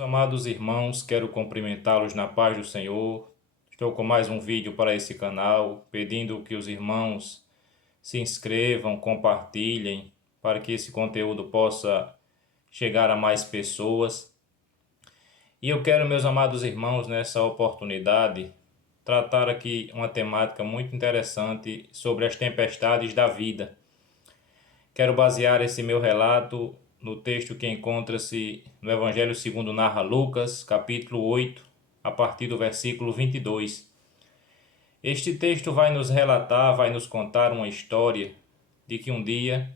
Amados irmãos, quero cumprimentá-los na paz do Senhor. Estou com mais um vídeo para esse canal, pedindo que os irmãos se inscrevam, compartilhem, para que esse conteúdo possa chegar a mais pessoas. E eu quero, meus amados irmãos, nessa oportunidade, tratar aqui uma temática muito interessante sobre as tempestades da vida. Quero basear esse meu relato no texto que encontra-se no Evangelho segundo narra Lucas, capítulo 8, a partir do versículo 22. Este texto vai nos relatar, vai nos contar uma história de que um dia,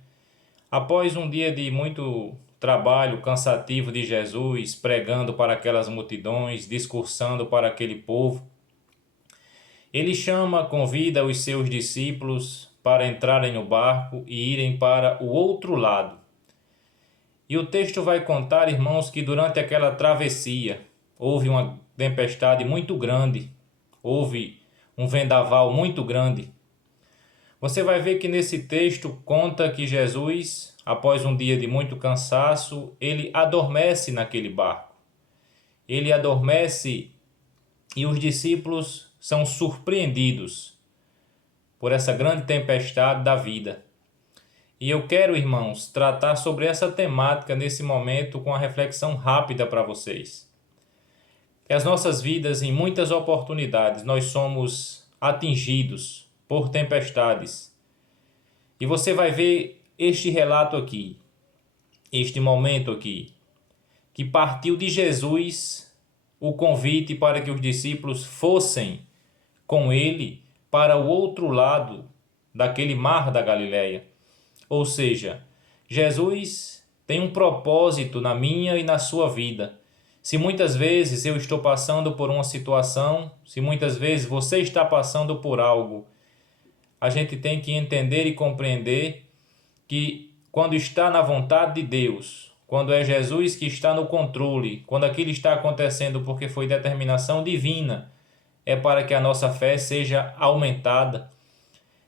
após um dia de muito trabalho cansativo de Jesus, pregando para aquelas multidões, discursando para aquele povo, ele convida os seus discípulos para entrarem no barco e irem para o outro lado. E o texto vai contar, irmãos, que durante aquela travessia houve uma tempestade muito grande, houve um vendaval muito grande. Você vai ver que nesse texto conta que Jesus, após um dia de muito cansaço, ele adormece naquele barco. Ele adormece e os discípulos são surpreendidos por essa grande tempestade da vida. E eu quero, irmãos, tratar sobre essa temática nesse momento com uma reflexão rápida para vocês. As nossas vidas, em muitas oportunidades, nós somos atingidos por tempestades. E você vai ver este relato aqui, este momento aqui, que partiu de Jesus o convite para que os discípulos fossem com ele para o outro lado daquele mar da Galileia. Ou seja, Jesus tem um propósito na minha e na sua vida. Se muitas vezes eu estou passando por uma situação, se muitas vezes você está passando por algo, a gente tem que entender e compreender que quando está na vontade de Deus, quando é Jesus que está no controle, quando aquilo está acontecendo porque foi determinação divina, é para que a nossa fé seja aumentada.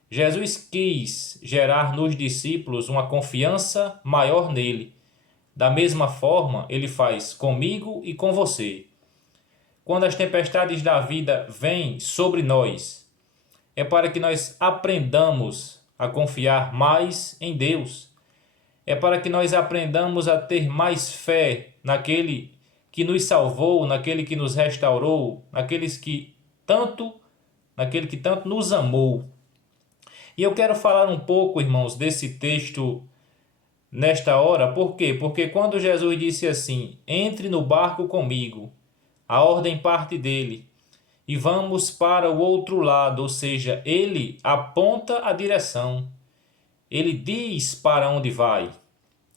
Jesus quis gerar nos discípulos uma confiança maior nele. Da mesma forma, ele faz comigo e com você. Quando as tempestades da vida vêm sobre nós, é para que nós aprendamos a confiar mais em Deus. É para que nós aprendamos a ter mais fé naquele que nos salvou, naquele que nos restaurou, naquele que tanto nos amou. E eu quero falar um pouco, irmãos, desse texto nesta hora. Por quê? Porque quando Jesus disse assim, entre no barco comigo, a ordem parte dele, e vamos para o outro lado, ou seja, ele aponta a direção, ele diz para onde vai.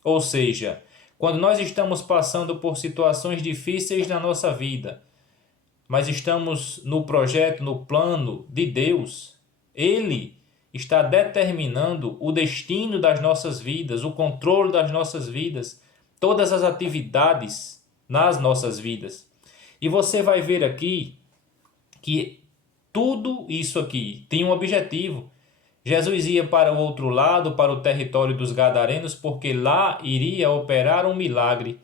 Ou seja, quando nós estamos passando por situações difíceis na nossa vida, mas estamos no projeto, no plano de Deus, ele está determinando o destino das nossas vidas, o controle das nossas vidas, todas as atividades nas nossas vidas. E você vai ver aqui que tudo isso aqui tem um objetivo. Jesus ia para o outro lado, para o território dos Gadarenos, porque lá iria operar um milagre.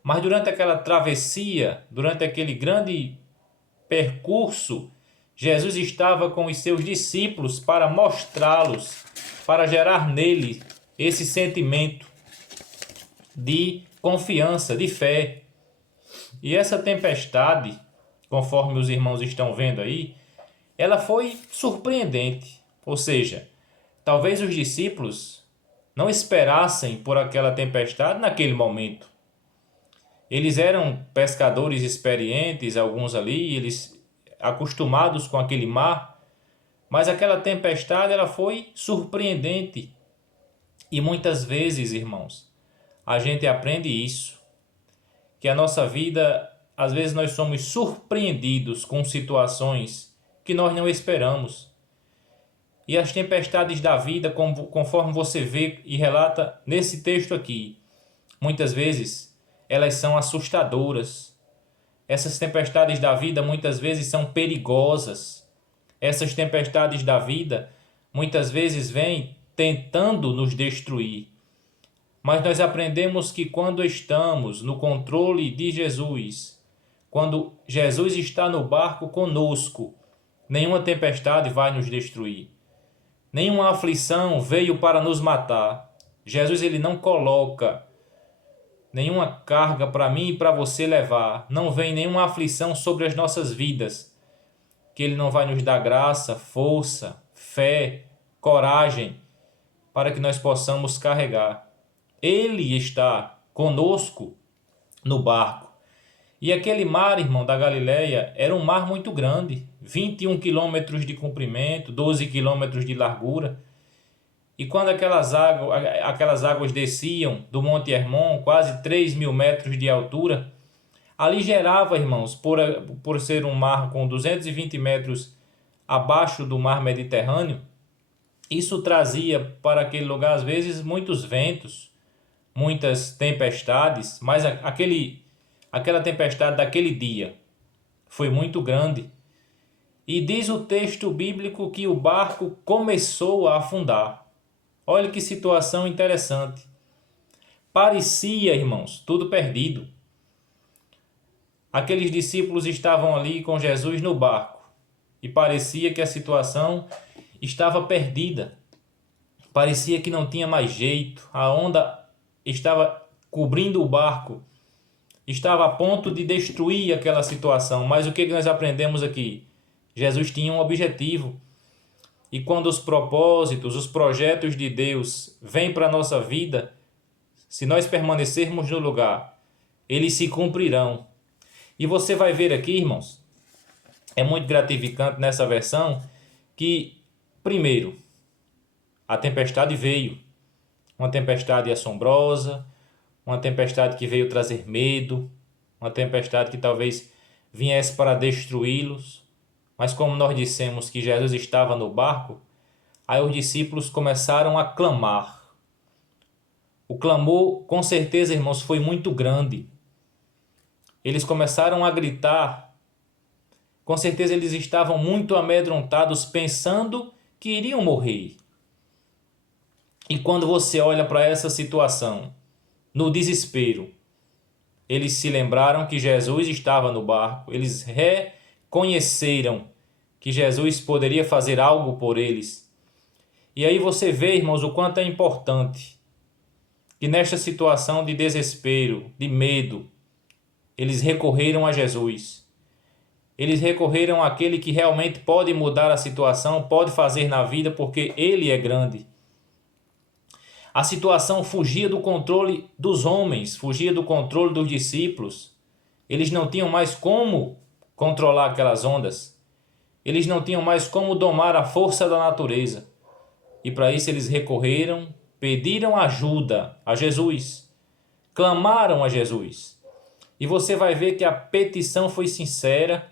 Mas durante aquela travessia, durante aquele grande percurso, Jesus estava com os seus discípulos para mostrá-los, para gerar nele esse sentimento de confiança, de fé. E essa tempestade, conforme os irmãos estão vendo aí, ela foi surpreendente. Ou seja, talvez os discípulos não esperassem por aquela tempestade naquele momento. Eles eram pescadores experientes, alguns ali, eles acostumados com aquele mar, mas aquela tempestade ela foi surpreendente. E muitas vezes, irmãos, a gente aprende isso, que a nossa vida, às vezes nós somos surpreendidos com situações que nós não esperamos. E as tempestades da vida, conforme você vê e relata nesse texto aqui, muitas vezes elas são assustadoras. Essas tempestades da vida muitas vezes são perigosas. Essas tempestades da vida muitas vezes vêm tentando nos destruir. Mas nós aprendemos que quando estamos no controle de Jesus, quando Jesus está no barco conosco, nenhuma tempestade vai nos destruir. Nenhuma aflição veio para nos matar. Jesus, ele não coloca nenhuma carga para mim e para você levar. Não vem nenhuma aflição sobre as nossas vidas. Que ele não vai nos dar graça, força, fé, coragem para que nós possamos carregar. Ele está conosco no barco. E aquele mar, irmão, da Galileia, era um mar muito grande, 21 quilômetros de comprimento, 12 quilômetros de largura. E quando aquelas águas desciam do Monte Hermon, quase 3.000 metros de altura, ali gerava, irmãos, por ser um mar com 220 metros abaixo do mar Mediterrâneo, isso trazia para aquele lugar, às vezes, muitos ventos, muitas tempestades, mas aquela tempestade daquele dia foi muito grande. E diz o texto bíblico que o barco começou a afundar. Olha que situação interessante. Parecia, irmãos, tudo perdido. Aqueles discípulos estavam ali com Jesus no barco e parecia que a situação estava perdida. Parecia que não tinha mais jeito. A onda estava cobrindo o barco. Estava a ponto de destruir aquela situação. Mas o que nós aprendemos aqui? Jesus tinha um objetivo. E quando os propósitos, os projetos de Deus vêm para a nossa vida, se nós permanecermos no lugar, eles se cumprirão. E você vai ver aqui, irmãos, é muito gratificante nessa versão que, primeiro, a tempestade veio. Uma tempestade assombrosa, uma tempestade que veio trazer medo, uma tempestade que talvez viesse para destruí-los. Mas como nós dissemos que Jesus estava no barco, aí os discípulos começaram a clamar. O clamor, com certeza, irmãos, foi muito grande. Eles começaram a gritar. Com certeza eles estavam muito amedrontados, pensando que iriam morrer. E quando você olha para essa situação, no desespero, eles se lembraram que Jesus estava no barco, eles reconheceram que Jesus poderia fazer algo por eles. E aí você vê, irmãos, o quanto é importante que nesta situação de desespero, de medo, eles recorreram a Jesus. Eles recorreram àquele que realmente pode mudar a situação, pode fazer na vida, porque Ele é grande. A situação fugia do controle dos homens, fugia do controle dos discípulos. Eles não tinham mais como controlar aquelas ondas. Eles não tinham mais como domar a força da natureza. E para isso eles recorreram, pediram ajuda a Jesus, clamaram a Jesus. E você vai ver que a petição foi sincera,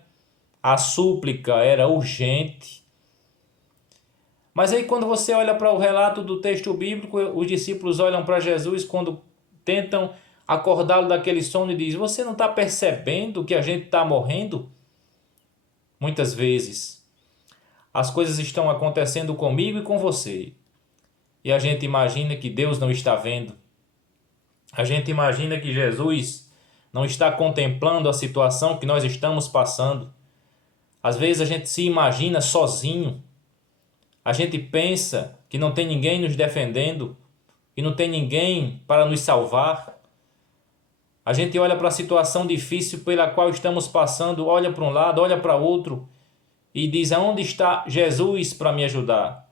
a súplica era urgente. Mas aí quando você olha para o relato do texto bíblico, os discípulos olham para Jesus quando tentam acordá-lo daquele sono e dizem: você não está percebendo que a gente está morrendo? Muitas vezes as coisas estão acontecendo comigo e com você. E a gente imagina que Deus não está vendo. A gente imagina que Jesus não está contemplando a situação que nós estamos passando. Às vezes a gente se imagina sozinho. A gente pensa que não tem ninguém nos defendendo, que não tem ninguém para nos salvar. A gente olha para a situação difícil pela qual estamos passando, olha para um lado, olha para outro e diz: aonde está Jesus para me ajudar?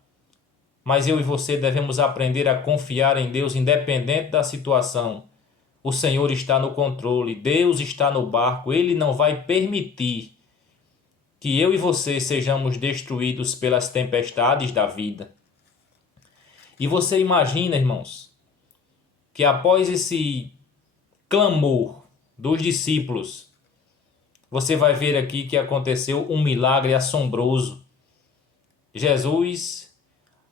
Mas eu e você devemos aprender a confiar em Deus independente da situação. O Senhor está no controle, Deus está no barco, Ele não vai permitir que eu e você sejamos destruídos pelas tempestades da vida. E você imagina, irmãos, que após esse clamor dos discípulos, você vai ver aqui que aconteceu um milagre assombroso. Jesus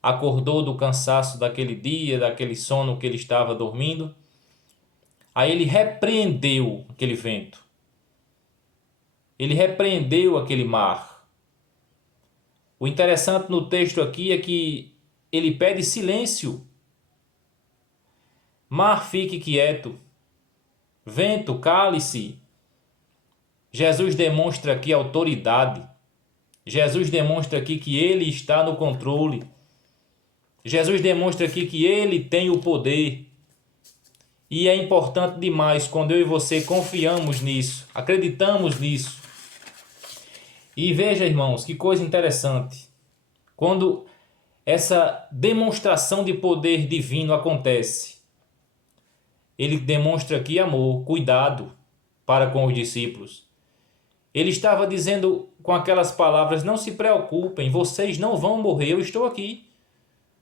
acordou do cansaço daquele dia, daquele sono que ele estava dormindo. Aí ele repreendeu aquele vento. Ele repreendeu aquele mar. O interessante no texto aqui é que ele pede silêncio. Mar, fique quieto. Vento, cale-se. Jesus demonstra aqui autoridade. Jesus demonstra aqui que ele está no controle. Jesus demonstra aqui que ele tem o poder. E é importante demais quando eu e você confiamos nisso, acreditamos nisso. E veja, irmãos, que coisa interessante. Quando essa demonstração de poder divino acontece, ele demonstra aqui amor, cuidado para com os discípulos. Ele estava dizendo com aquelas palavras: não se preocupem, vocês não vão morrer, eu estou aqui.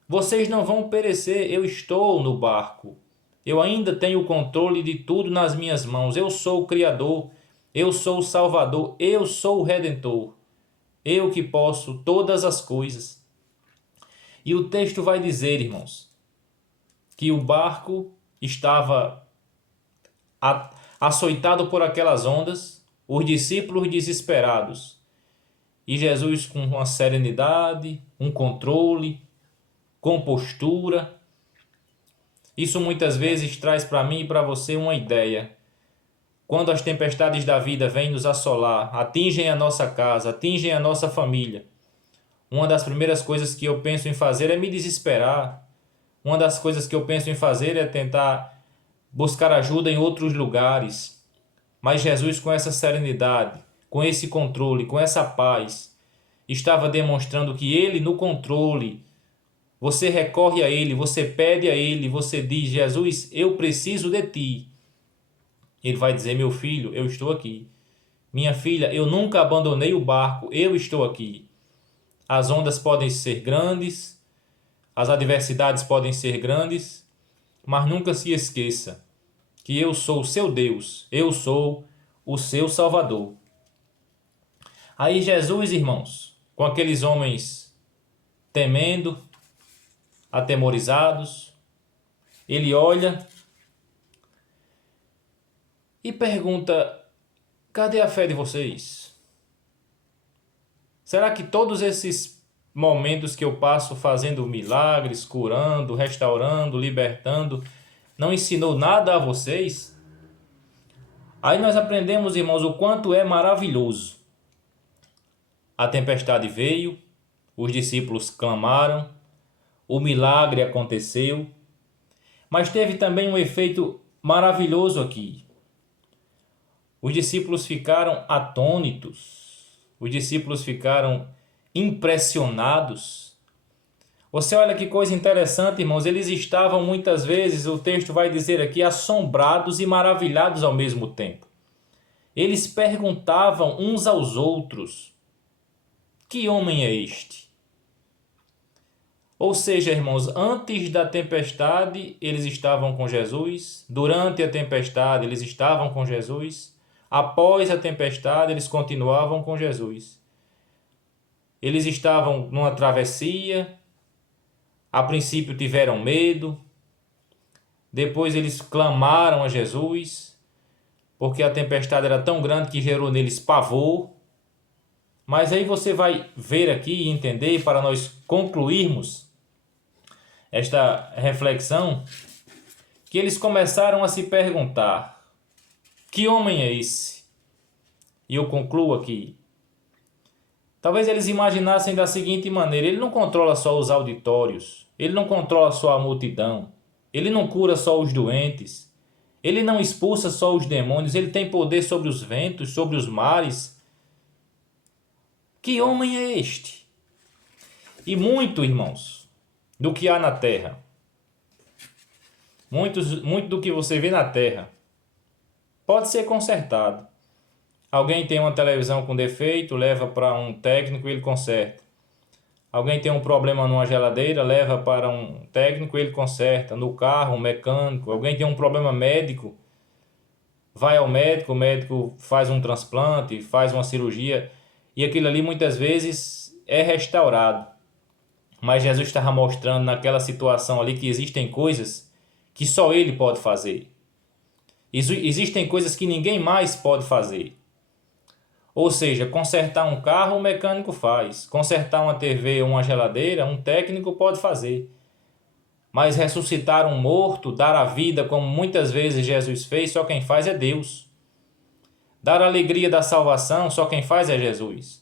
Vocês não vão perecer, eu estou no barco. Eu ainda tenho o controle de tudo nas minhas mãos. Eu sou o Criador, eu sou o Salvador, eu sou o Redentor. Eu que posso todas as coisas. E o texto vai dizer, irmãos, que o barco estava açoitado por aquelas ondas, os discípulos desesperados. E Jesus com uma serenidade, um controle, compostura. Isso muitas vezes traz para mim e para você uma ideia. Quando as tempestades da vida vêm nos assolar, atingem a nossa casa, atingem a nossa família, uma das primeiras coisas que eu penso em fazer é me desesperar. Uma das coisas que eu penso em fazer é tentar buscar ajuda em outros lugares. Mas Jesus, com essa serenidade, com esse controle, com essa paz, estava demonstrando que ele no controle. Você recorre a ele, você pede a ele, você diz: Jesus, eu preciso de ti. Ele vai dizer: meu filho, eu estou aqui. Minha filha, eu nunca abandonei o barco, eu estou aqui. As ondas podem ser grandes, as adversidades podem ser grandes, mas nunca se esqueça que eu sou o seu Deus, eu sou o seu Salvador. Aí Jesus, irmãos, com aqueles homens temendo, atemorizados, ele olha e pergunta: cadê a fé de vocês? Será que todos esses momentos que eu passo fazendo milagres, curando, restaurando, libertando, não ensinou nada a vocês? Aí nós aprendemos, irmãos, o quanto é maravilhoso. A tempestade veio, os discípulos clamaram, o milagre aconteceu, mas teve também um efeito maravilhoso aqui. Os discípulos ficaram atônitos, os discípulos ficaram impressionados. Você olha que coisa interessante, irmãos, eles estavam muitas vezes, o texto vai dizer aqui, assombrados e maravilhados ao mesmo tempo. Eles perguntavam uns aos outros: que homem é este? Ou seja, irmãos, antes da tempestade eles estavam com Jesus, durante a tempestade eles estavam com Jesus, após a tempestade eles continuavam com Jesus. Eles estavam numa travessia, a princípio tiveram medo, depois eles clamaram a Jesus, porque a tempestade era tão grande que gerou neles pavor. Mas aí você vai ver aqui e entender, para nós concluirmos esta reflexão, que eles começaram a se perguntar: que homem é esse? E eu concluo aqui. Talvez eles imaginassem da seguinte maneira: ele não controla só os auditórios, ele não controla só a multidão, ele não cura só os doentes, ele não expulsa só os demônios, ele tem poder sobre os ventos, sobre os mares. Que homem é este? E muito, irmãos, do que há na terra, muito do que você vê na terra, pode ser consertado. Alguém tem uma televisão com defeito, leva para um técnico e ele conserta. Alguém tem um problema numa geladeira, leva para um técnico e ele conserta. No carro, um mecânico. Alguém tem um problema médico, vai ao médico, o médico faz um transplante, faz uma cirurgia, e aquilo ali muitas vezes é restaurado. Mas Jesus estava mostrando naquela situação ali que existem coisas que só ele pode fazer. Existem coisas que ninguém mais pode fazer. Ou seja, consertar um carro, o mecânico faz. Consertar uma TV ou uma geladeira, um técnico pode fazer. Mas ressuscitar um morto, dar a vida, como muitas vezes Jesus fez, só quem faz é Deus. Dar a alegria da salvação, só quem faz é Jesus.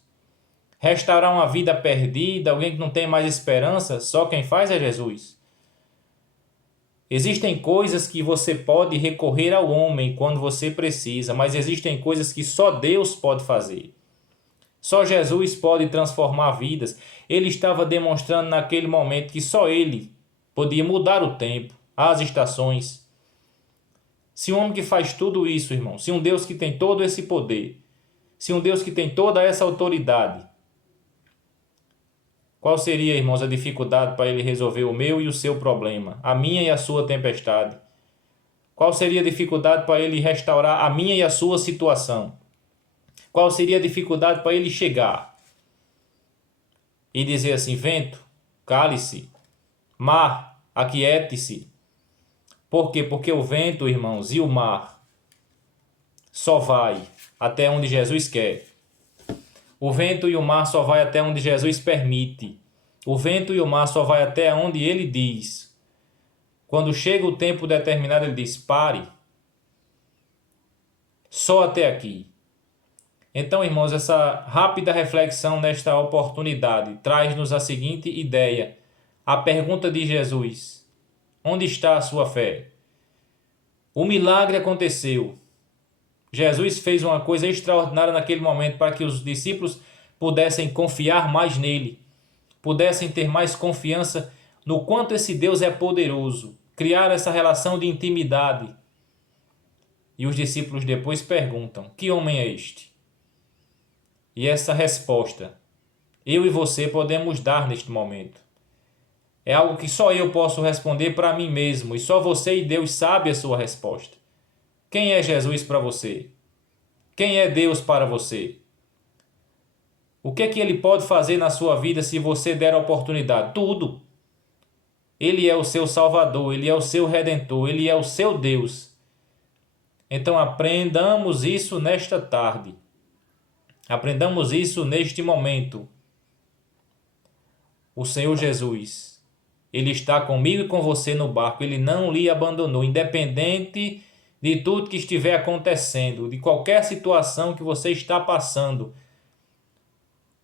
Restaurar uma vida perdida, alguém que não tem mais esperança, só quem faz é Jesus. Existem coisas que você pode recorrer ao homem quando você precisa, mas existem coisas que só Deus pode fazer. Só Jesus pode transformar vidas. Ele estava demonstrando naquele momento que só Ele podia mudar o tempo, as estações. Se um homem que faz tudo isso, irmão, se um Deus que tem todo esse poder, se um Deus que tem toda essa autoridade, qual seria, irmãos, a dificuldade para Ele resolver o meu e o seu problema, a minha e a sua tempestade? Qual seria a dificuldade para Ele restaurar a minha e a sua situação? Qual seria a dificuldade para Ele chegar e dizer assim: vento, cale-se, mar, aquiete-se? Por quê? Porque o vento, irmãos, e o mar só vai até onde Jesus quer. O vento e o mar só vai até onde Jesus permite. O vento e o mar só vai até onde Ele diz. Quando chega o tempo determinado, Ele diz: pare. Só até aqui. Então, irmãos, essa rápida reflexão nesta oportunidade traz-nos a seguinte ideia. A pergunta de Jesus: onde está a sua fé? O milagre aconteceu. Jesus fez uma coisa extraordinária naquele momento para que os discípulos pudessem confiar mais nele, pudessem ter mais confiança no quanto esse Deus é poderoso, criar essa relação de intimidade. E os discípulos depois perguntam: que homem é este? E essa resposta eu e você podemos dar neste momento. É algo que só eu posso responder para mim mesmo, e só você e Deus sabe a sua resposta. Quem é Jesus para você? Quem é Deus para você? O que é que Ele pode fazer na sua vida se você der a oportunidade? Tudo. Ele é o seu Salvador, Ele é o seu Redentor, Ele é o seu Deus. Então aprendamos isso nesta tarde. Aprendamos isso neste momento. O Senhor Jesus, Ele está comigo e com você no barco. Ele não lhe abandonou, independente de tudo que estiver acontecendo, de qualquer situação que você está passando.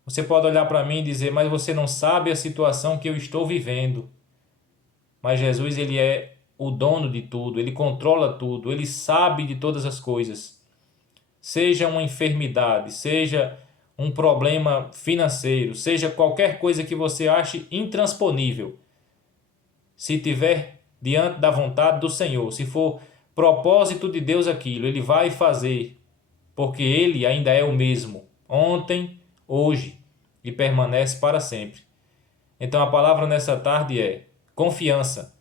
Você pode olhar para mim e dizer: mas você não sabe a situação que eu estou vivendo. Mas Jesus, Ele é o dono de tudo, Ele controla tudo, Ele sabe de todas as coisas. Seja uma enfermidade, seja um problema financeiro, seja qualquer coisa que você ache intransponível. Se tiver diante da vontade do Senhor, se for propósito de Deus aquilo, Ele vai fazer, porque Ele ainda é o mesmo, ontem, hoje e permanece para sempre. Então a palavra nessa tarde é confiança.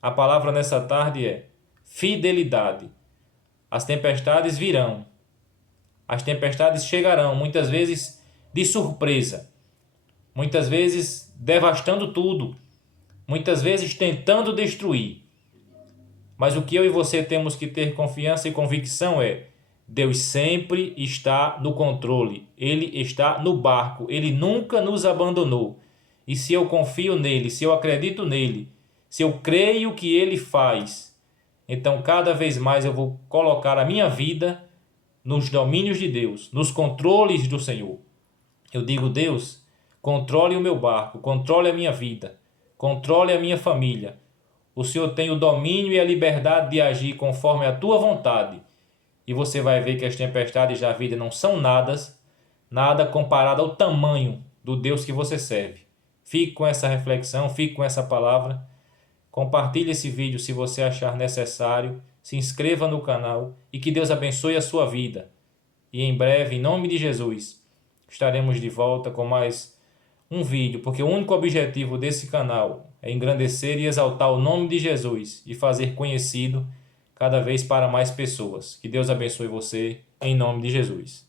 A palavra nessa tarde é fidelidade. As tempestades virão. As tempestades chegarão, muitas vezes de surpresa, muitas vezes devastando tudo, muitas vezes tentando destruir. Mas o que eu e você temos que ter confiança e convicção é: Deus sempre está no controle, Ele está no barco, Ele nunca nos abandonou. E se eu confio nele, se eu acredito nele, se eu creio que Ele faz, então cada vez mais eu vou colocar a minha vida nos domínios de Deus, nos controles do Senhor. Eu digo: Deus, controle o meu barco, controle a minha vida, controle a minha família. O Senhor tem o domínio e a liberdade de agir conforme a tua vontade. E você vai ver que as tempestades da vida não são nada comparado ao tamanho do Deus que você serve. Fique com essa reflexão, fique com essa palavra. Compartilhe esse vídeo se você achar necessário. Se inscreva no canal e que Deus abençoe a sua vida. E em breve, em nome de Jesus, estaremos de volta com mais um vídeo, porque o único objetivo desse canal é engrandecer e exaltar o nome de Jesus e fazer conhecido cada vez para mais pessoas. Que Deus abençoe você, em nome de Jesus.